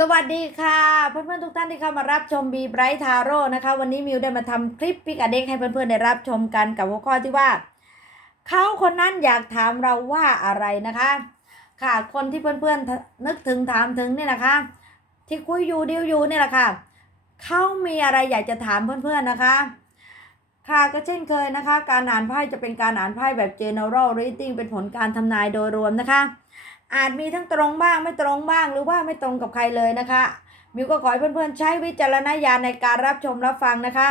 สวัสดีค่ะเพื่อนๆทุกท่านที่เข้ามารับชมบีไบรท์ทาโร่นะคะ วันนี้มิวได้มาทำคลิปพิกอเด็กให้เพื่อนๆได้รับชมกันกับหัวข้อที่ว่าเขาคนนั้นอยากถามเราว่าอะไรนะคะ ค่ะคนที่เพื่อนๆนึกถึงถามถึงนี่นะคะ ที่คุยอยู่ดิวอยู่นี่แหละค่ะเขามีอะไรอยากจะถามเพื่อนๆนะคะ ค่ะก็เช่นเคยนะคะ การอ่านไพ่จะเป็นการอ่านไพ่แบบ general reading เป็นผลการทำนายโดยรวมนะคะ อาจมีทั้งตรงบ้างไม่ตรงบ้างหรือว่าไม่ตรงกับใครเลยนะคะมิวก็ขอให้เพื่อนๆ ใช้วิจารณญาณในการรับชมรับฟังนะคะ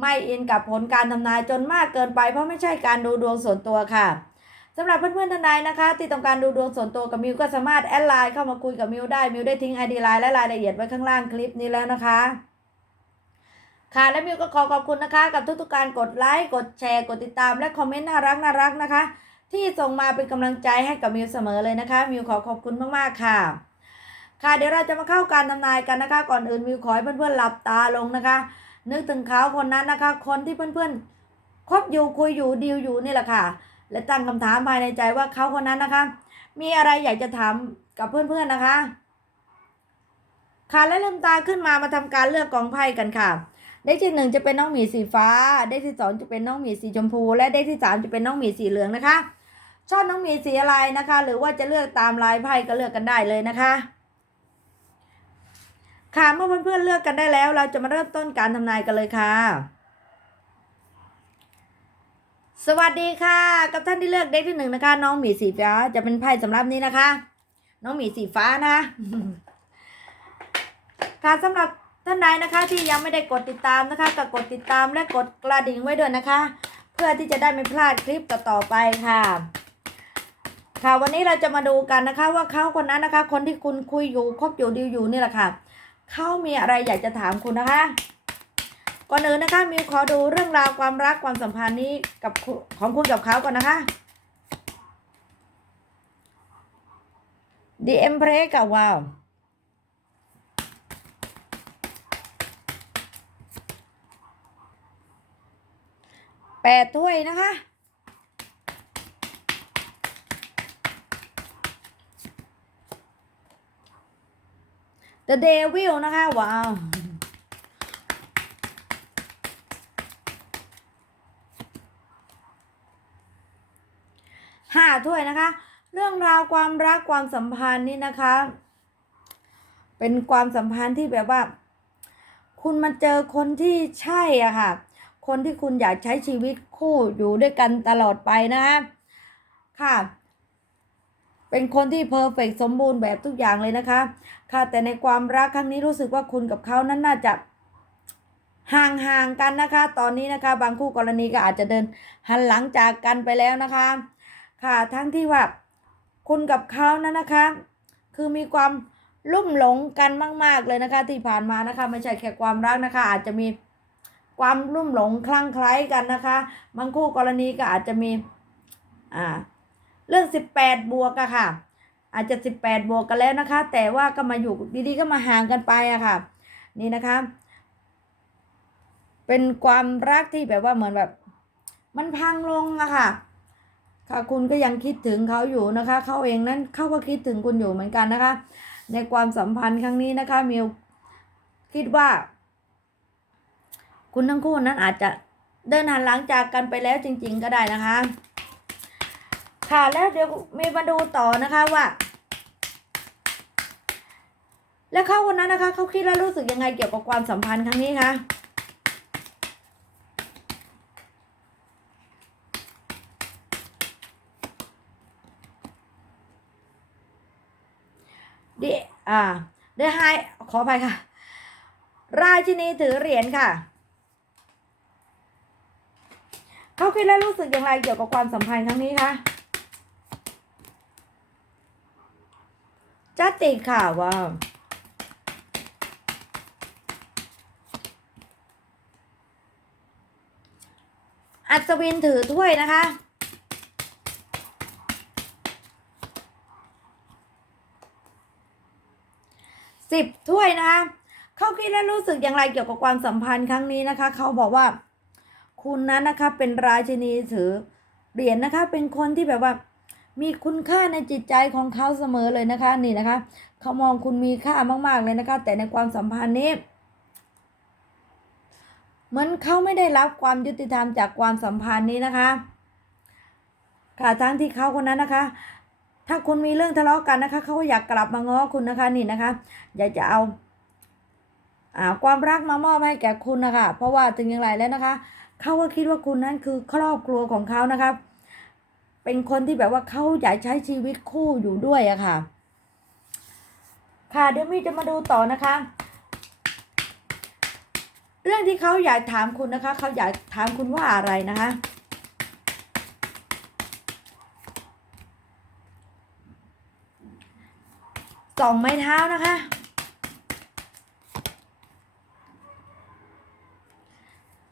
ไม่อินกับผลการทำนายจนมากเกินไปเพราะไม่ใช่การดูดวงส่วนตัวค่ะสำหรับเพื่อนๆท่านใดนะคะ ที่ต้องการดูดวงส่วนตัวกับมิวก็สามารถแอดไลน์เข้ามาคุยกับมิวได้มิวได้ทิ้งไอดีไลน์และรายละเอียดไว้ข้างล่างคลิปนี้แล้วนะคะค่ะและมิวก็ขอขอบคุณนะคะ กับทุกๆการกดไลค์กดแชร์กดติดตามและคอมเมนต์น่ารักน่ารักนะคะ ที่ส่งมาเป็นกำลังใจให้กับมิวเสมอเลยนะคะ มิวขอขอบคุณมากๆค่ะ ค่ะเดี๋ยวเราจะมาเข้าการทำนายกันนะคะ ก่อนอื่นมิวขอให้เพื่อนๆหลับตาลงนะคะ นึกถึงเขาคนนั้นนะคะ คนที่เพื่อนๆคบอยู่คุยอยู่ดีลอยู่นี่แหละค่ะ และตั้งคำถามภายในใจว่าเขาคนนั้นนะคะ มีอะไรอยากจะถามกับเพื่อนๆนะคะค่ะและลืมตาขึ้นมามาทำการเลือกกองไพ่กันค่ะ เลขที่หนึ่งจะเป็นน้องหมีสีฟ้าเลขที่สองจะเป็นน้องหมีสีชมพู และเลขที่สามจะเป็นน้องหมีสีเหลืองนะคะ ชอบน้องหมีสีอะไรนะคะ หรือว่าจะเลือกตามลายไพ่ก็เลือกกันได้เลยนะคะ ค่ะเมื่อเพื่อนๆเลือกกันได้แล้ว เราจะมาเริ่มต้นการทำนายกันเลยค่ะ สวัสดีค่ะ กับท่านที่เลือกเด็กที่หนึ่งนะคะ น้องหมีสีฟ้าจะเป็นไพ่สำหรับนี้นะคะ น้องหมีสีฟ้านะค่ะสำหรับท่านใดนะคะที่ยังไม่ได้กดติดตามนะคะก็กดติดตามและกดกระดิ่งไว้ด้วยนะคะ เพื่อที่จะได้ไม่พลาดคลิปต่อๆไปค่ะ ค่ะวันนี้เราจะมาดูกันนะคะ ว่าเขาคนนั้นนะคะ คนที่คุณคุยอยู่คบอยู่ดีอยู่นี่แหละค่ะเขามีอะไรอยากจะถามคุณนะคะก่อนอื่นนะคะมิวขอดูเรื่องราวความรักความสัมพันธ์นี้กับของคุณกับเขาก่อนนะคะ The Empress กับว้าวแปดถ้วยนะคะ The Devil นะคะ ว้าว ห้าถ้วยนะคะ เรื่องราวความรักความสัมพันธ์นี่นะคะ เป็นความสัมพันธ์ที่แบบว่า คุณมาเจอคนที่ใช่อะค่ะ คนที่คุณอยากใช้ชีวิตคู่อยู่ด้วยกันตลอดไปนะคะค่ะ เป็นคนที่เพอร์เฟกสมบูรณ์แบบทุกอย่างเลยนะคะ ค่ะแต่ในความรักครั้งนี้รู้สึกว่าคุณกับเขานั้นน่าจะห่างๆกันนะคะ ตอนนี้นะคะ บางคู่กรณีก็อาจจะเดินหันหลังจากกันไปแล้วนะคะ ค่ะทั้งที่ว่าคุณกับเขานั้นนะคะ คือมีความลุ่มหลงกันมาก ๆเลยนะคะ ที่ผ่านมานะคะ ไม่ใช่แค่ความรักนะคะ อาจจะมีความลุ่มหลงคลั่งไคล้กันนะคะ บางคู่กรณีก็อาจจะมีอ่าเรื่องสิบแปดบวกอะค่ะ อาจจะสิบแปดบวกกันแล้วนะคะ แต่ว่าก็มาอยู่ดีๆก็มาห่างกันไปอะค่ะ นี่นะคะ เป็นความรักที่แบบว่าเหมือนแบบ มันพังลงอะค่ะ ค่ะคุณก็ยังคิดถึงเขาอยู่นะคะเขาเองนั้นเขาก็คิดถึงคุณอยู่เหมือนกันนะคะ ในความสัมพันธ์ครั้งนี้นะคะมิวคิดว่า คุณทั้งคู่นั้นอาจจะเดินหันหลังจากกันไปแล้วจริง ๆ ก็ได้นะคะ ค่ะแล้วเดี๋ยวมีมาดูต่อนะคะว่า แล้วเขาคนนั้นนะคะเขาคิดและรู้สึกยังไงเกี่ยวกับความสัมพันธ์ครั้งนี้คะดิอ่าเดไฮขออภัยค่ะ ราชินีถือเหรียญค่ะเขาคิดและรู้สึกอย่างไรเกี่ยวกับความสัมพันธ์ครั้งนี้คะ จัดติค่ะว้าวอัศวินถือถ้วยนะคะ สิบถ้วยนะคะ เขาคิดและรู้สึกอย่างไรเกี่ยวกับความสัมพันธ์ครั้งนี้นะคะ เขาบอกว่า คุณนั้นนะคะเป็นราชินีถือเหรียญนะคะ เป็นคนที่แบบว่า มีคุณค่าในจิตใจของเขาเสมอเลยนะคะนี่นะคะเขามองคุณมีค่ามากๆเลยนะคะ แต่ในความสัมพันธ์นี้เหมือนเขาไม่ได้รับความยุติธรรมจากความสัมพันธ์นี้นะคะ ค่ะทั้งที่เขาคนนั้นนะคะ ถ้าคุณมีเรื่องทะเลาะกันนะคะเขาก็อยากกลับมาง้อคุณนะคะนี่นะคะอยากจะเอาอ่าความรักมามอบให้แก่คุณนะคะ เพราะว่าถึงอย่างไรแล้วนะคะเขาก็คิดว่าคุณนั้นคือครอบครัวของเขานะครับ เป็นคนที่แบบว่าเขาอยากใช้ชีวิตคู่อยู่ด้วยอะค่ะ ค่ะเดี๋ยวมีจะมาดูต่อนะคะ เรื่องที่เขาอยากถามคุณนะคะเขาอยากถามคุณว่าอะไรนะคะสองไม้เท้านะคะ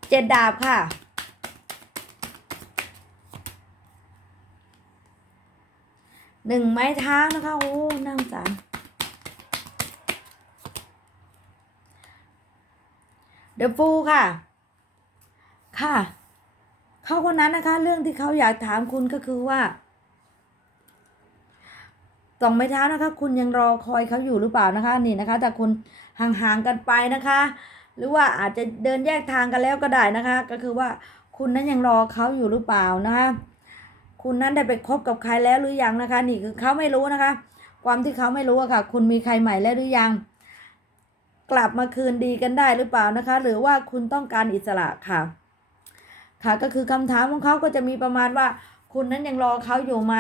เจ็ดดาบค่ะ หนึ่งไม้เท้านะคะ โอ้นั่งสารเดอะฟูค่ะ ค่ะ เขาคนนั้นนะคะ เรื่องที่เขาอยากถามคุณก็คือว่าสองไม้เท้านะคะ คุณยังรอคอยเขาอยู่หรือเปล่านะคะ นี่นะคะ แต่คุณห่างๆกันไปนะคะ หรือว่าอาจจะเดินแยกทางกันแล้วก็ได้นะคะ ก็คือว่าคุณนั้นยังรอเขาอยู่หรือเปล่านะคะ คุณนั้นได้ไปคบกับใครแล้วหรือยังนะคะ นี่คือเขาไม่รู้นะคะ ความที่เขาไม่รู้อะค่ะ คุณมีใครใหม่แล้วหรือยัง กลับมาคืนดีกันได้หรือเปล่านะคะ หรือว่าคุณต้องการอิสระค่ะ ค่ะก็คือคำถามของเขาก็จะมีประมาณว่า คุณนั้นยังรอเขาอยู่ไหม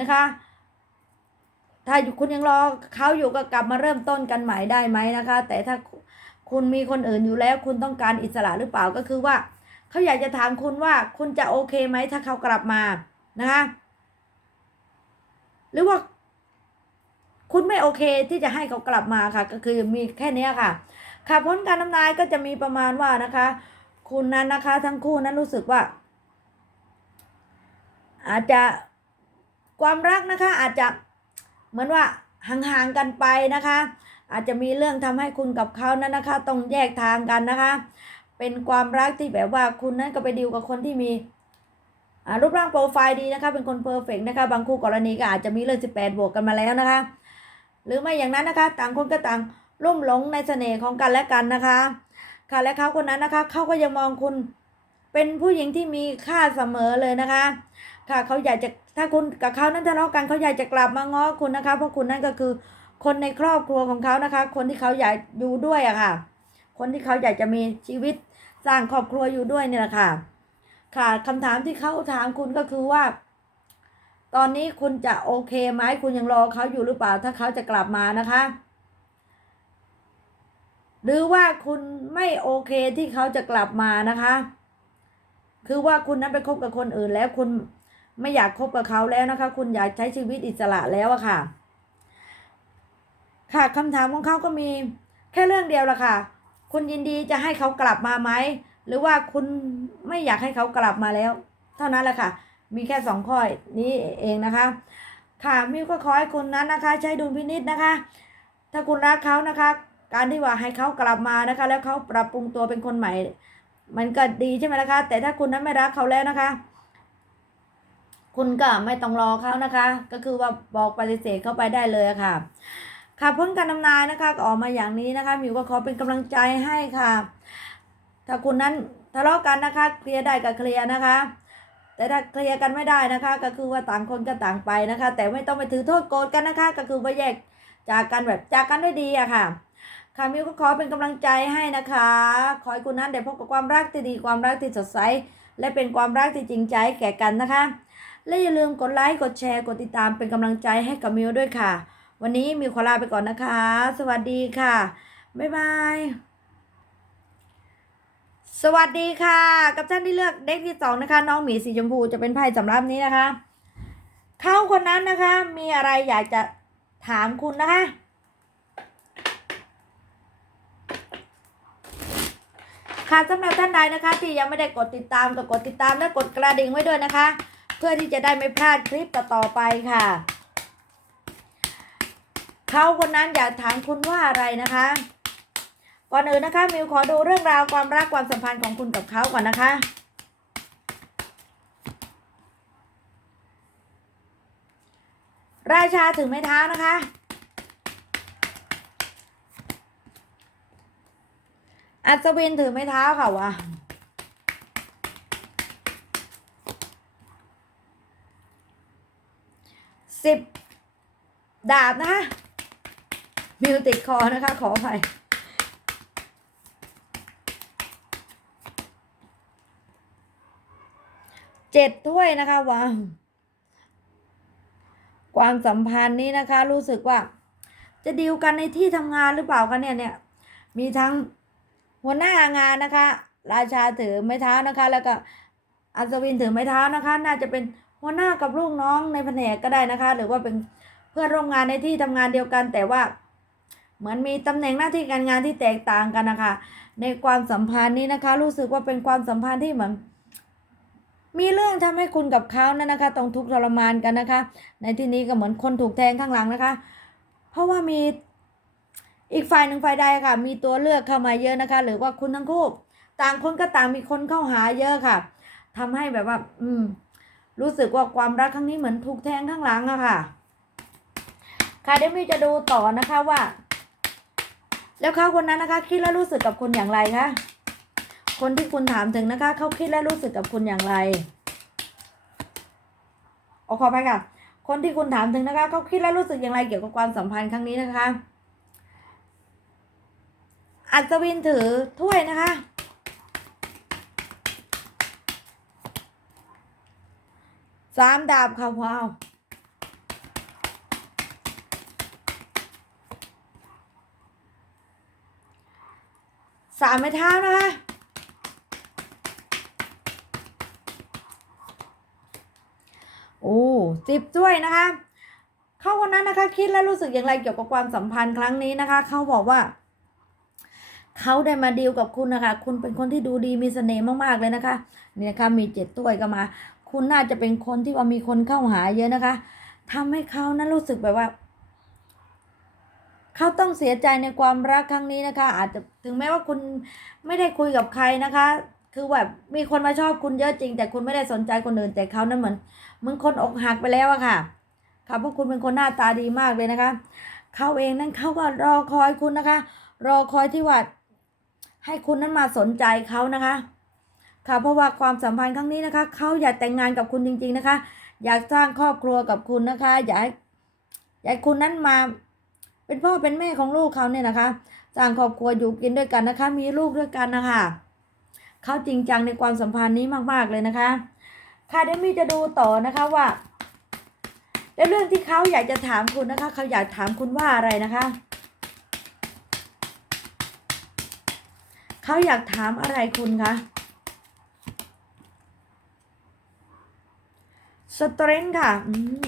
นะคะ ถ้าคุณยังรอเขาอยู่ก็กลับมาเริ่มต้นกันใหม่ได้ไหมนะคะ แต่ถ้าคุณมีคนอื่นอยู่แล้ว คุณต้องการอิสระหรือเปล่าก็คือว่า เขาอยากจะถามคุณว่าคุณจะโอเคไหมถ้าเขากลับมานะคะหรือว่า คุณไม่โอเคที่จะให้เขากลับมาค่ะ ก็คือมีแค่นี้ค่ะค่ะผลการทำนายก็จะมีประมาณว่านะคะ คุณนั้นนะคะ ทั้งคู่นั้นรู้สึกว่า อาจจะความรักนะคะ อาจจะเหมือนว่าห่างๆกันไปนะคะ อาจจะมีเรื่องทำให้คุณกับเขานั้นนะคะ ต้องแยกทางกันนะคะ เป็นความรักที่แบบว่าคุณนั้นก็ไปดีลกับคนที่มีรูปร่างโปรไฟล์ดีนะคะ เป็นคนเพอร์เฟกนะคะ บางคู่กรณีก็อาจจะมีเรื่อง 18 บวกกันมาแล้วนะคะ หรือไม่อย่างนั้นนะคะ ต่างคนก็ต่างร่วมหลงในเสน่ห์ของกันและกันนะคะ ค่ะ และเขาคนนั้นนะคะ เขาก็ยังมองคุณเป็นผู้หญิงที่มีค่าเสมอเลยนะคะ ค่ะ เขาอยากจะ ถ้าคุณกับเขานั้นทะเลาะกันเขาอยากจะกลับมาง้อคุณนะคะ เพราะคุณนั่นก็คือคนในครอบครัวของเขานะคะ คนที่เขาอยากอยู่ด้วยอะค่ะ คนที่เขาอยากจะมีชีวิต สร้างครอบครัวอยู่ด้วยเนี่ยแหละค่ะ ค่ะคำถามที่เขาถามคุณก็คือว่า ตอนนี้คุณจะโอเคไหมคุณยังรอเขาอยู่หรือเปล่า ถ้าเขาจะกลับมานะคะ หรือว่าคุณไม่โอเคที่เขาจะกลับมานะคะ คือว่าคุณนั้นไปคบกับคนอื่นแล้วคุณไม่อยากคบกับเขาแล้วนะคะ คุณอยากใช้ชีวิตอิสระแล้วอะค่ะ ค่ะคำถามของเขาก็มีแค่เรื่องเดียวละค่ะ คุณยินดีจะให้เขากลับมาไหม หรือว่าคุณไม่อยากให้เขากลับมาแล้ว เท่านั้นแหละค่ะ มีแค่สองข้อนี้เองนะคะ ค่ะมิวก็ขอให้คุณนั้นนะคะ ใช้ดุลพินิษนะคะ ถ้าคุณรักเขานะคะ การที่ว่าให้เขากลับมานะคะ แล้วเขาปรับปรุงตัวเป็นคนใหม่ มันก็ดีใช่ไหมล่ะคะ แต่ถ้าคุณนั้นไม่รักเขาแล้วนะคะ คุณก็ไม่ต้องรอเขานะคะ ก็คือว่าบอกปฏิเสธเข้าไปได้เลยะค่ะ ค่ะผลการทำนายนะคะก็ออกมาอย่างนี้นะคะมิวก็ขอเป็นกำลังใจให้ค่ะ ถ้าคุณนั้นทะเลาะกันนะคะเคลียร์ได้ก็เคลียร์นะคะ แต่ถ้าเคลียร์กันไม่ได้นะคะ ก็คือว่าต่างคนก็ต่างไปนะคะ แต่ไม่ต้องไปถือโทษโกรธกันนะคะ ก็คือว่าแยกจากกันแบบจากกันด้วยดีอะค่ะค่ะมิวก็ขอเป็นกำลังใจให้นะคะ ขอให้คุณนั้นได้พบกับความรักที่ดีความรักที่สดใสและเป็นความรักที่จริงใจแก่กันนะคะ และอย่าลืมกดไลค์กดแชร์กดติดตามเป็นกำลังใจให้กับมิวด้วยค่ะ วันนี้มิวขอลาไปก่อนนะคะ สวัสดีค่ะ บ๊ายบาย สวัสดีค่ะ กับท่านที่เลือกเด็กที่สองนะคะ น้องหมีสีชมพูจะเป็นไพ่สำหรับนี้นะคะ เขาคนนั้นนะคะ มีอะไรอยากจะถามคุณนะคะค่ะสำหรับท่านใดนะคะ ที่ยังไม่ได้กดติดตามก็กดติดตามและกดกระดิ่งไว้ด้วยนะคะ เพื่อที่จะได้ไม่พลาดคลิปต่อๆไปค่ะ เขาคนนั้นอยากถามคุณว่าอะไรนะคะ ก่อนอื่นนะคะมิวขอดูเรื่องราวความรักความสัมพันธ์ของคุณกับเขาก่อนนะคะราชาถึงไม้เท้านะคะ อัศวินถือไม้เท้าค่ะวะสิบดาบนะคะ มิวติดคอนะคะ ขออภัยเจ็ดถ้วยนะคะวางความสัมพันธ์นี้นะคะ รู้สึกว่า จะดีลกันในที่ทำงานหรือเปล่าคะเนี่ยเนี่ยมีทั้งหัวหน้างานนะคะ ราชาถือไม้เท้านะคะ แล้วก็อัศวินถือไม้เท้านะคะ น่าจะเป็นหัวหน้ากับลูกน้องในแผนกก็ได้นะคะ หรือว่าเป็นเพื่อนร่วมงานในที่ทำงานเดียวกัน แต่ว่า เหมือนมีตำแหน่งหน้าที่การงานที่แตกต่างกันนะคะ ในความสัมพันธ์นี้นะคะ รู้สึกว่าเป็นความสัมพันธ์ที่เหมือนมีเรื่องทำให้คุณกับเขานั่นนะคะ ต้องทุกข์ทรมานกันนะคะ ในที่นี้ก็เหมือนคนถูกแทงข้างหลังนะคะ เพราะว่ามีอีกฝ่ายหนึ่งฝ่ายใดค่ะ มีตัวเลือกเข้ามาเยอะนะคะ หรือว่าคุณทั้งคู่ ต่างคนก็ต่างมีคนเข้าหาเยอะค่ะทำให้แบบว่า อืม รู้สึกว่าความรักครั้งนี้เหมือนถูกแทงข้างหลังอะค่ะค่ะเดี๋ยวมีจะดูต่อนะคะว่า แล้วเขาคนนั้นนะคะคิดและรู้สึกกับคุณอย่างไรคะคนที่คุณถามถึงนะคะเขาคิดและรู้สึกกับคุณอย่างไรโอ้ขอไปค่ะ คนที่คุณถามถึงนะคะเขาคิดและรู้สึกอย่างไรเกี่ยวกับความสัมพันธ์ครั้งนี้นะคะ อัศวินถือถ้วยนะคะสามดาบค่ะว้าว สามไม้เท้านะคะโอ้สิบถ้วยนะคะ เขาคนนั้นนะคะคิดและรู้สึกอย่างไรเกี่ยวกับความสัมพันธ์ครั้งนี้นะคะ เขาบอกว่า เขาได้มาดีลกับคุณนะคะ คุณเป็นคนที่ดูดีมีเสน่ห์มากๆเลยนะคะ นี่นะคะมีเจ็ดถ้วยก็มา คุณน่าจะเป็นคนที่ว่ามีคนเข้าหาเยอะนะคะทำให้เขานั้นรู้สึกแบบว่า เขาต้องเสียใจในความรักครั้งนี้นะคะ อาจจะถึงแม้ว่าคุณไม่ได้คุยกับใครนะคะ คือแบบมีคนมาชอบคุณเยอะจริง แต่คุณไม่ได้สนใจคนอื่นแต่เขานั้นเหมือนมือนคนอกหักไปแล้วอะค่ะค่ะเพราะคุณเป็นคนหน้าตาดีมากเลยนะคะเขาเองนั้นเขาก็รอคอยคุณนะคะ รอคอยที่ว่าให้คุณนั้นมาสนใจเขานะคะ ค่ะเพราะว่าความสัมพันธ์ครั้งนี้นะคะเขาอยากแต่งงานกับคุณจริง ๆนะคะ อยากสร้างครอบครัวกับคุณนะคะ อยากอยากคุณนั้นมา เป็นพ่อเป็นแม่ของลูกเขาเนี่ยนะคะสร้างครอบครัวอยู่กินด้วยกันนะคะ มีลูกด้วยกันนะคะเขาจริงจังในความสัมพันธ์นี้มากๆเลยนะคะค่ะเดมี่จะดูต่อนะคะว่าแล้วเรื่องที่เขาอยากจะถามคุณนะคะ เขาอยากถามคุณว่าอะไรนะคะเขาอยากถามอะไรคุณคะสเตรนค่ะ อืม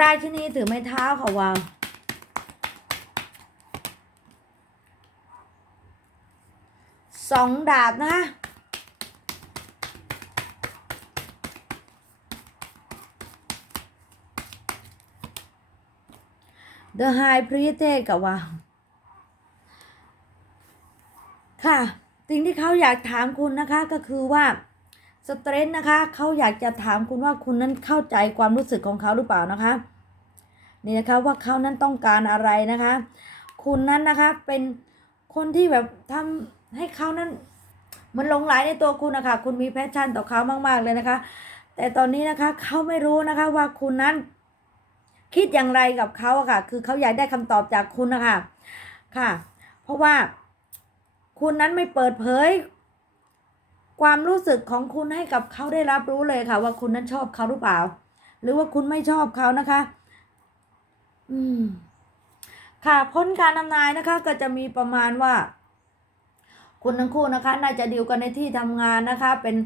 ราชินีถือไม้เท้าค่ะวาวสองดาบนะคะ The High Priest กับวาค่ะ สิ่งที่เขาอยากถามคุณนะคะก็คือว่า สเตรนนะคะเขาอยากจะถามคุณว่าคุณนั้นเข้าใจความรู้สึกของเขาหรือเปล่านะคะ นี่นะคะว่าเขานั้นต้องการอะไรนะคะ คุณนั้นนะคะเป็นคนที่แบบทำให้เขานั้นมันหลงไหลในตัวคุณนะคะคุณมีแพชชั่นต่อเขามากๆเลยนะคะ แต่ตอนนี้นะคะเขาไม่รู้นะคะว่าคุณนั้น คิดอย่างไรกับเขาอะค่ะ คือเขาอยากได้คำตอบจากคุณนะคะค่ะ เพราะว่าคุณนั้นไม่เปิดเผย ความรู้สึกของคุณให้กับเขาได้รับรู้เลยค่ะ ว่าคุณนั้นชอบเขาหรือเปล่า หรือว่าคุณไม่ชอบเขานะคะ อืม ค่ะพ้นการทำนายนะคะ ก็จะมีประมาณว่า คุณทั้งคู่นะคะ น่าจะดีลกันในที่ทำงานนะคะ เป็น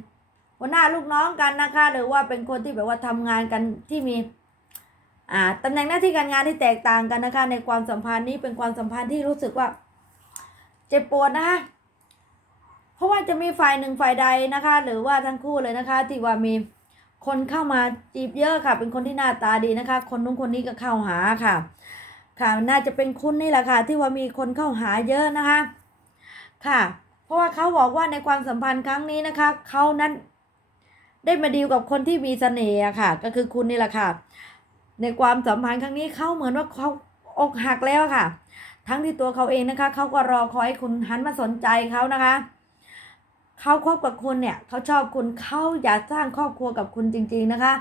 หัวหน้าลูกน้องกันนะคะ หรือว่าเป็นคนที่แบบว่าทำงานกันที่มีอ่าตำแหน่งหน้าที่การงานที่แตกต่างกันนะคะ ในความสัมพันธ์นี้เป็นความสัมพันธ์ที่รู้สึกว่า เจ็บปวดนะคะ ราะว่าจะมีฝ่ายหนึ่งฝ่ายใดนะคะ หรือว่าทั้งคู่เลยนะคะ ที่ว่ามีคนเข้ามาจีบเยอะค่ะ เป็นคนที่หน้าตาดีนะคะ คนนู้นคนนี้ก็เข้าหาค่ะ ค่ะน่าจะเป็นคุณนี่แหละค่ะ ที่ว่ามีคนเข้าหาเยอะนะคะ ค่ะ เพราะว่าเขาบอกว่าในความสัมพันธ์ครั้งนี้นะคะเขานั้นได้มาดีลกับคนที่มีเสน่ห์ค่ะ ก็คือคุณนี่แหละค่ะ ในความสัมพันธ์ครั้งนี้เขาเหมือนว่าเขาอกหักแล้วค่ะ ทั้งที่ตัวเขาเองนะคะเขาก็รอคอยให้คุณหันมาสนใจเขานะคะ เขาคบกับคุณเนี่ยเขาชอบคุณเขาอยากสร้างครอบครัวกับคุณจริง ๆนะคะ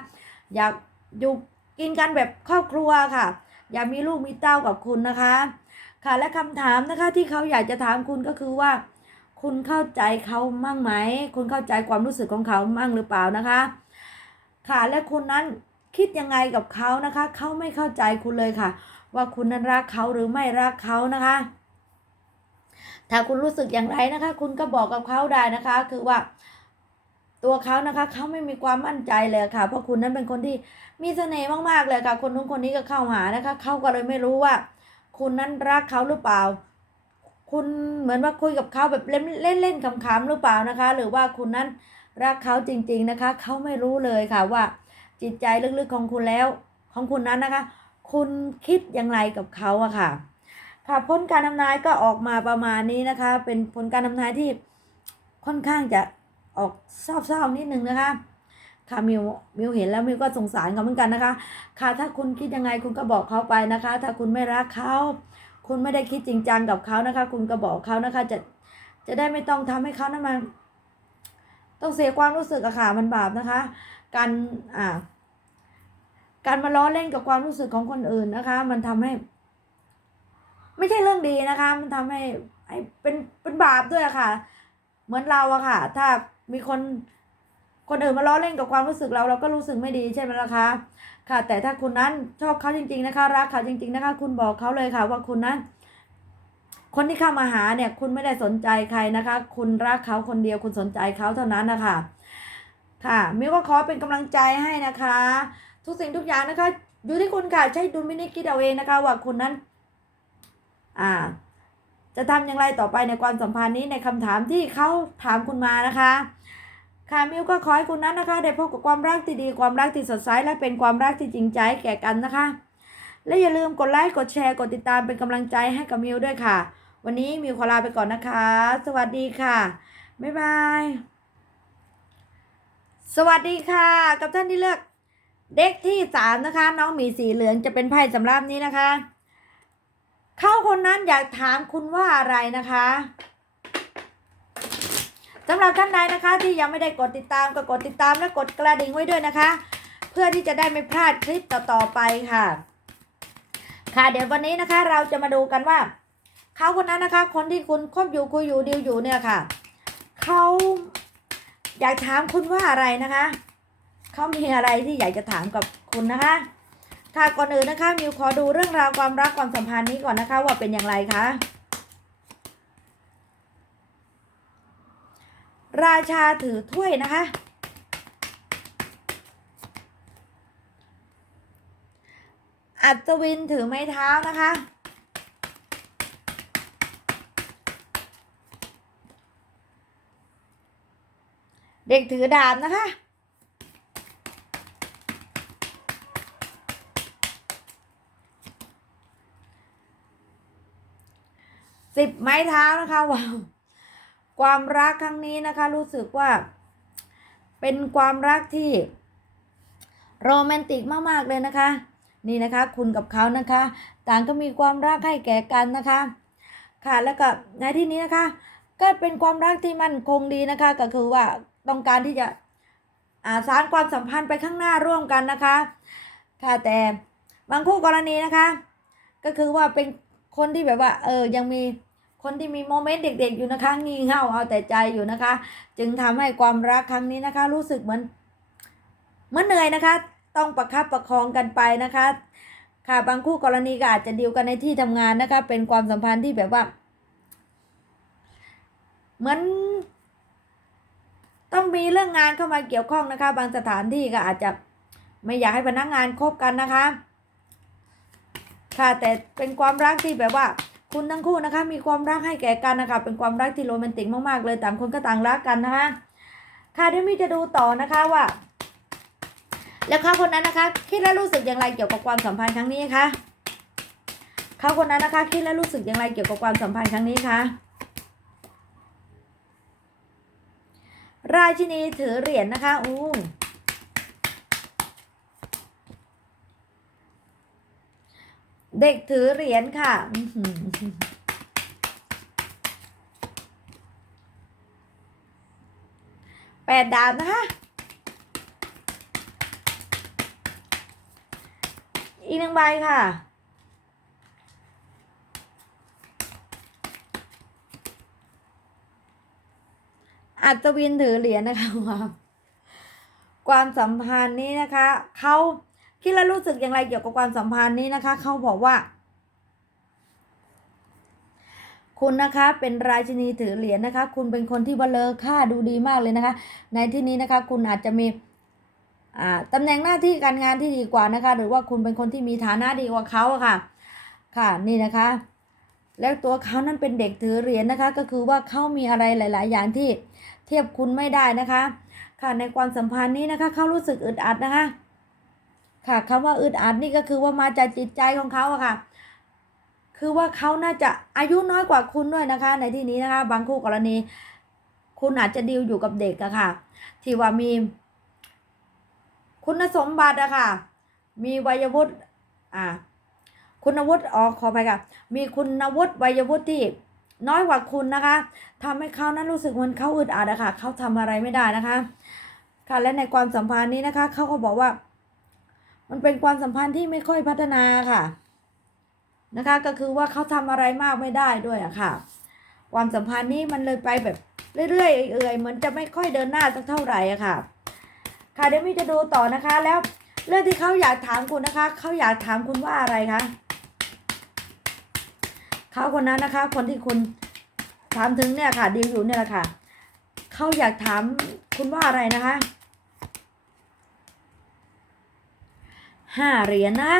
อยากอยู่กินกันแบบครอบครัวค่ะ อยากมีลูกมีเต้ากับคุณนะคะ ค่ะและคำถามนะคะที่เขาอยากจะถามคุณก็คือว่า คุณเข้าใจเขามั่งไหม คุณเข้าใจความรู้สึกของเขามั่งหรือเปล่านะคะ ค่ะและคุณนั้นคิดยังไงกับเขานะคะ เขาไม่เข้าใจคุณเลยค่ะ ว่าคุณนั้นรักเขาหรือไม่รักเขานะคะ ถ้าคุณรู้สึกอย่างไรนะคะ คุณก็บอกกับเขาได้นะคะ คือว่าตัวเขานะคะเขาไม่มีความมั่นใจเลยค่ะ เพราะคุณนั้นเป็นคนที่มีเสน่ห์มากๆเลยค่ะ คนนู้นคนนี้ก็เข้าหานะคะเขาก็เลยไม่รู้ว่า คุณนั้นรักเขาหรือเปล่า คุณเหมือนว่าคุยกับเขาแบบเล่นเล่นเล่นขำๆหรือเปล่านะคะ หรือว่าคุณนั้นรักเขาจริง ๆนะคะเขาไม่รู้เลยค่ะว่า จิตใจลึกๆของคุณแล้ว ของคุณนั้นนะคะ คุณคิดอย่างไรกับเขาอะค่ะ ค่ะผลการทำนายก็ออกมาประมาณนี้นะคะ เป็นผลการทำนายที่ค่อนข้างจะออกเศร้าๆนิดนึงนะคะ ค่ะมิวมิวเห็นแล้วมิวก็สงสารเขาเหมือนกันนะคะ ค่ะถ้าคุณคิดยังไงคุณก็บอกเขาไปนะคะ ถ้าคุณไม่รักเขาคุณไม่ได้คิดจริงจังกับเขานะคะ คุณก็บอกเขานะคะจะจะได้ไม่ต้องทำให้เขานั้นมันต้องเสียความรู้สึกอะค่ะมันบาปนะคะ การอ่าการมาล้อเล่นกับความรู้สึกของคนอื่นนะคะ มันทำให้ ไม่ใช่เรื่องดีนะคะ มันทำให้ให้เป็นเป็นบาปด้วยค่ะ เหมือนเราอะค่ะ ถ้ามีคนคนอื่นมาล้อเล่นกับความรู้สึกเราเราก็รู้สึกไม่ดีใช่ไหมล่ะคะค่ะ แต่ถ้าคุณนั้นชอบเขาจริง ๆนะคะ รักเขาจริง ๆนะคะ คุณบอกเขาเลยค่ะ ว่าคุณนั้นคนที่เข้ามาหาเนี่ย คุณไม่ได้สนใจใครนะคะ คุณรักเขาคนเดียวคุณสนใจเขาเท่านั้นนะคะค่ะมิวก็ขอเป็นกำลังใจให้นะคะ ทุกสิ่งทุกอย่างนะคะ อยู่ที่คุณค่ะใช้ดุลพินิคิดเอาเองนะคะ ว่าคุณนั้น อ่า จะทำอย่างไรต่อไปในความสัมพันธ์นี้ในคำถามที่เขาถามคุณมานะคะ ค่ะมิวก็ขอให้คุณนั้นนะคะ ได้พบกับความรักที่ดีความรักที่สดใสและเป็นความรักที่จริงใจแก่กันนะคะ และอย่าลืมกดไลค์กดแชร์กดติดตามเป็นกำลังใจให้กับมิวด้วยค่ะ วันนี้มิวขอลาไปก่อนนะคะ สวัสดีค่ะบ๊ายบายสวัสดีค่ะ กับท่านที่เลือกเด็กที่สามนะคะ น้องหมีสีเหลืองจะเป็นไพ่สำรับนี้นะคะ เขาคนนั้นอยากถามคุณว่าอะไรนะคะสำหรับท่านใดนะคะที่ยังไม่ได้กดติดตามก็กดติดตามและกดกระดิ่งไว้ด้วยนะคะ เพื่อที่จะได้ไม่พลาดคลิปต่อๆไปค่ะ ค่ะเดี๋ยววันนี้นะคะ เราจะมาดูกันว่าเขาคนนั้นนะคะ คนที่คุณคบอยู่คุยอยู่ดีลอยู่เนี่ยค่ะเขาอยากถามคุณว่าอะไรนะคะเขามีอะไรที่อยากจะถามกับคุณนะคะ ค่ะก่อนอื่นนะคะมิวขอดูเรื่องราวความรักความสัมพันธ์นี้ก่อนนะคะ ว่าเป็นอย่างไรคะราชาถือถ้วยนะคะ อัศวินถือไม้เท้านะคะ เด็กถือดาบนะคะ สิบไม้เท้านะคะว้าวความรักครั้งนี้นะคะ รู้สึกว่า เป็นความรักที่โรแมนติกมากๆเลยนะคะ นี่นะคะ คุณกับเขานะคะ ต่างก็มีความรักให้แก่กันนะคะ ค่ะแล้วก็ในที่นี้นะคะ ก็เป็นความรักที่มั่นคงดีนะคะ ก็คือว่าต้องการที่จะอาสารความสัมพันธ์ไปข้างหน้าร่วมกันนะคะ ค่ะแต่บางคู่กรณีนะคะ ก็คือว่าเป็น คนที่แบบว่าเออยังมีคนที่มีโมเมนต์เด็ก ๆ อยู่นะคะงี่เง่าเอาแต่ใจอยู่นะคะ จึงทำให้ความรักครั้งนี้นะคะ รู้สึกเหมือนเมื่อเหนื่อยนะคะ ต้องประคับประคองกันไปนะคะ ค่ะบางคู่กรณีก็อาจจะดีลกันในที่ทำงานนะคะ เป็นความสัมพันธ์ที่แบบว่า เหมือนต้องมีเรื่องงานเข้ามาเกี่ยวข้องนะคะ บางสถานที่ก็อาจจะไม่อยากให้พนักงานคบกันนะคะ ค่ะ แต่เป็นความรักที่แบบว่า คุณทั้งคู่นะคะ มีความรักให้แก่กันนะคะ เป็นความรักที่โรแมนติกมากๆเลยต่างคนก็ต่างรักกันนะคะ ค่ะเดี๋ยวมีจะดูต่อนะคะว่า แล้วเขาคนนั้นนะคะ คิดและรู้สึกอย่างไรเกี่ยวกับความสัมพันธ์ครั้งนี้คะเขาคนนั้นนะคะคิดและรู้สึกอย่างไรเกี่ยวกับความสัมพันธ์ครั้งนี้คะราชินีถือเหรียญนะคะอู้ เด็กถือเหรียญค่ะแปดดาบนะคะ อีกหนึ่งใบค่ะ อัศวินถือเหรียญนะคะว้าวความสัมพันธ์นี้นะคะ เขา คิดแล้วรู้สึกอย่างไรเกี่ยวกับความสัมพันธ์นี้นะคะเขาบอกว่า คุณนะคะเป็นราชินีถือเหรียญนะคะ คุณเป็นคนที่บัลเลอค่าดูดีมากเลยนะคะ ในที่นี้นะคะ คุณอาจจะมีอ่าตำแหน่งหน้าที่การงานที่ดีกว่านะคะ หรือว่าคุณเป็นคนที่มีฐานะดีกว่าเขาอะค่ะ ค่ะนี่นะคะ แล้วตัวเขานั้นเป็นเด็กถือเหรียญนะคะ ก็คือว่าเขามีอะไรหลาย ๆ อย่างที่เทียบคุณไม่ได้นะคะ ค่ะในความสัมพันธ์นี้นะคะเขารู้สึกอึดอัดนะคะ ค่ะคำว่าอึดอัดนี่ก็คือว่ามาจากจิตใจของเขาอะค่ะ คือว่าเขาน่าจะอายุน้อยกว่าคุณด้วยนะคะ ในที่นี้นะคะ บางคู่กรณี คุณอาจจะดีลอยู่กับเด็กอะค่ะ ที่ว่ามี คุณสมบัติอะค่ะ มีวัยวุฒิอ่าคุณวุฒิอ๋อขอไปค่ะ มีคุณวุฒิวัยวุฒิที่น้อยกว่าคุณนะคะทำให้เขานั้นรู้สึกเหมือนเขาอึดอัดอะค่ะเขาทำอะไรไม่ได้นะคะ ค่ะและในความสัมพันธ์นี้นะคะเขาก็บอกว่า มันเป็นความสัมพันธ์ที่ไม่ค่อยพัฒนาค่ะ นะคะก็คือว่าเขาทำอะไรมากไม่ได้ด้วยอะค่ะ ความสัมพันธ์นี้มันเลยไปแบบเรื่อยๆเอื่อยๆเหมือนจะไม่ค่อยเดินหน้าสักเท่าไหร่อะค่ะ ค่ะเดี๋ยวมิจะดูต่อนะคะแล้วเรื่องที่เขาอยากถามคุณนะคะเขาอยากถามคุณว่าอะไรคะเขาคนนั้นนะคะ คนที่คุณถามถึงเนี่ยค่ะดีลอยู่เนี่ยแหละค่ะเขาอยากถามคุณว่าอะไรนะคะ ห้าเหรียญนะ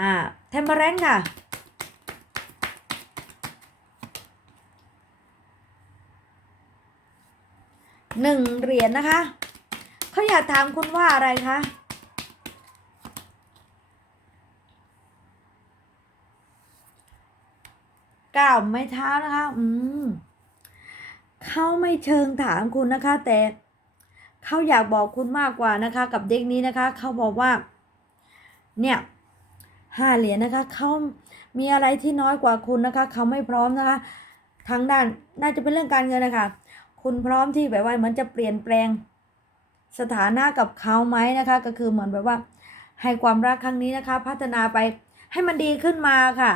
อ่าเทมเปอร์เรนค่ะ หนึ่งเหรียญนะคะ เขาอยากถามคุณว่าอะไรคะเก้าไม้เท้านะคะ อืม เขาไม่เชิงถามคุณนะคะ แต่เขาอยากบอกคุณมากกว่านะคะ กับเด็กนี้นะคะ เขาบอกว่า เนี่ยห้าเหรียญนะคะเขามีอะไรที่น้อยกว่าคุณนะคะ เขาไม่พร้อมนะคะทางด้านน่าจะเป็นเรื่องการเงินนะคะ คุณพร้อมที่แบบว่าเหมือนจะเปลี่ยนแปลงสถานะกับเขาไหมนะคะ ก็คือเหมือนแบบว่า ให้ความรักครั้งนี้นะคะ พัฒนาไปให้มันดีขึ้นมาค่ะ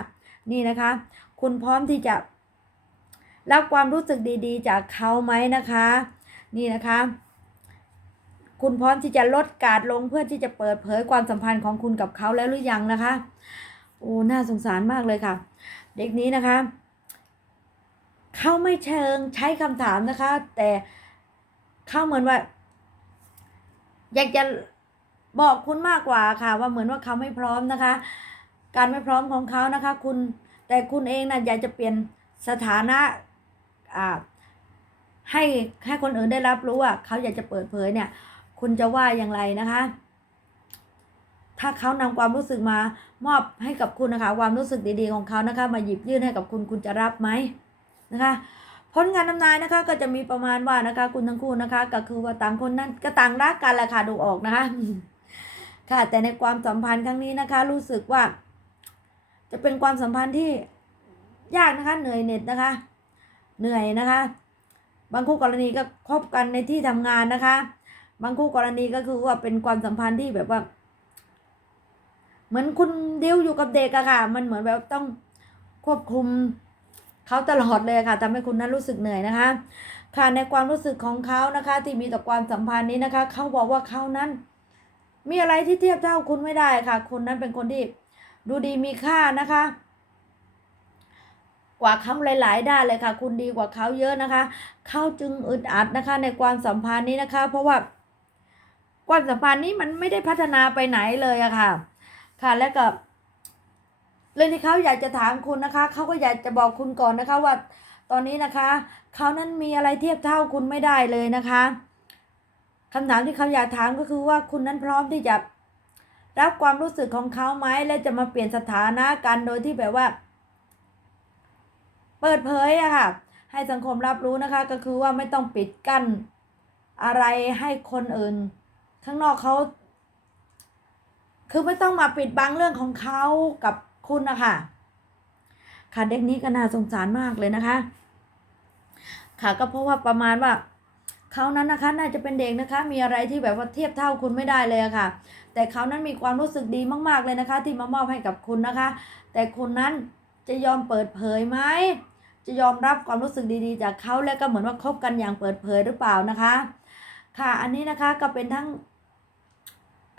นี่นะคะ คุณพร้อมที่จะ รับความรู้สึกดีๆ จากเขาไหมนะคะ นี่นะคะ คุณพร้อมที่จะลดการลงเพื่อที่จะเปิดเผยความสัมพันธ์ของคุณกับเขาแล้วหรือยังนะคะ โอ้น่าสงสารมากเลยค่ะ เด็กนี้นะคะเขาไม่เชิงใช้คำถามนะคะ แต่เขาเหมือนว่า อยากจะบอกคุณมากกว่าค่ะ ว่าเหมือนว่าเขาไม่พร้อมนะคะ การไม่พร้อมของเขานะคะ คุณแต่คุณเองนะอยากจะเปลี่ยนสถานะ ให้ให้คนอื่นได้รับรู้ว่าเขาอยากจะเปิดเผยเนี่ย คุณจะว่าอย่างไรนะคะ ถ้าเขานำความรู้สึกมามอบให้กับคุณนะคะ ความรู้สึกดีๆของเขานะคะ มาหยิบยื่นให้กับคุณคุณจะรับไหมนะคะผลงานนำนายนะคะก็จะมีประมาณว่านะคะ คุณทั้งคู่นะคะ ก็คือว่าต่างคนนั้นก็ต่างรักกันแหละค่ะดูออกนะคะ ค่ะ แต่ในความสัมพันธ์ครั้งนี้นะคะ รู้สึกว่า จะเป็นความสัมพันธ์ที่ยากนะคะเหนื่อยเหน็ดนะคะ เหนื่อยนะคะ บางคู่กรณีก็คบกันในที่ทำงานนะคะ บางคู่กรณีก็คือว่าเป็นความสัมพันธ์ที่แบบว่า เหมือนคุณดิวอยู่กับเด็กอะค่ะ มันเหมือนแบบต้องควบคุมเขาตลอดเลยค่ะทำให้คุณนั้นรู้สึกเหนื่อยนะคะ ค่ะในความรู้สึกของเขานะคะ ที่มีต่อความสัมพันธ์นี้นะคะ เขาบอกว่าเขานั้น มีอะไรที่เทียบเท่าคุณไม่ได้ค่ะ คุณนั้นเป็นคนที่ดูดีมีค่านะคะ กว่าเขาหลาย ๆ ด้านเลยค่ะ คุณดีกว่าเขาเยอะนะคะ เขาจึงอึดอัดนะคะในความสัมพันธ์นี้นะคะ เพราะว่าความสัมพันธ์นี้มันไม่ได้พัฒนาไปไหนเลยอะค่ะ ค่ะแล้วก็เรื่องที่เขาอยากจะถามคุณนะคะเขาก็อยากจะบอกคุณก่อนนะคะว่าตอนนี้นะคะเขานั้นมีอะไรเทียบเท่าคุณไม่ได้เลยนะคะคำถามที่เขาอยากถามก็คือว่าคุณนั้นพร้อมที่จะรับความรู้สึกของเขาไหมและจะมาเปลี่ยนสถานะกันโดยที่แบบว่า เปิดเผยอะค่ะ ให้สังคมรับรู้นะคะ ก็คือว่าไม่ต้องปิดกั้นอะไรให้คนอื่น ข้างนอกเขาคือไม่ต้องมาปิดบังเรื่องของเขากับคุณนะคะค่ะเด็กนี้ก็น่าสงสารมากเลยนะคะ ค่ะก็เพราะว่าประมาณว่าเขานั้นนะคะน่าจะเป็นเด็กนะคะ มีอะไรที่แบบว่าเทียบเท่าคุณไม่ได้เลยอะค่ะ แต่เขานั้นมีความรู้สึกดีมาก ๆเลยนะคะ ที่มามอบให้กับคุณนะคะ แต่คุณนั้นจะยอมเปิดเผยไหม จะยอมรับความรู้สึกดีๆ จากเขาแล้วก็เหมือนว่าคบกันอย่างเปิดเผยหรือเปล่านะคะ ค่ะอันนี้นะคะก็เป็นทั้ง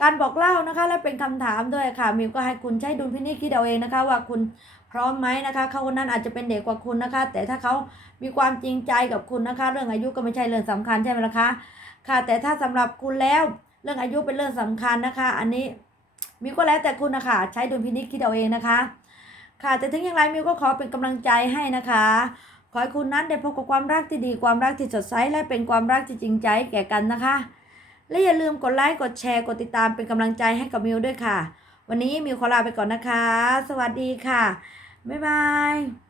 การบอกเล่านะคะและเป็นคำถามด้วยค่ะมิวก็ให้คุณใช้ดุลพินิจคิดเอาเองนะคะ ว่าคุณพร้อมไหมนะคะเขาคนนั้นอาจจะเป็นเด็กกว่าคุณนะคะ แต่ถ้าเขามีความจริงใจกับคุณนะคะ เรื่องอายุก็ไม่ใช่เรื่องสำคัญใช่ไหมล่ะคะค่ะ แต่ถ้าสำหรับคุณแล้วเรื่องอายุเป็นเรื่องสำคัญนะคะ อันนี้มิวก็แล้วแต่คุณนะคะใช้ดุลพินิจคิดเอาเองนะคะ ค่ะแต่ถึงอย่างไรมิวก็ขอเป็นกำลังใจให้นะคะ ขอให้คุณนั้นได้พบกับความรักที่ดีความรักที่สดใสและเป็นความรักที่จริงใจแก่กันนะคะ และอย่าลืมกดไลค์กดแชร์กดติดตามเป็นกำลังใจให้กับมิวด้วยค่ะ วันนี้มิวขอลาไปก่อนนะคะ สวัสดีค่ะบ๊ายบาย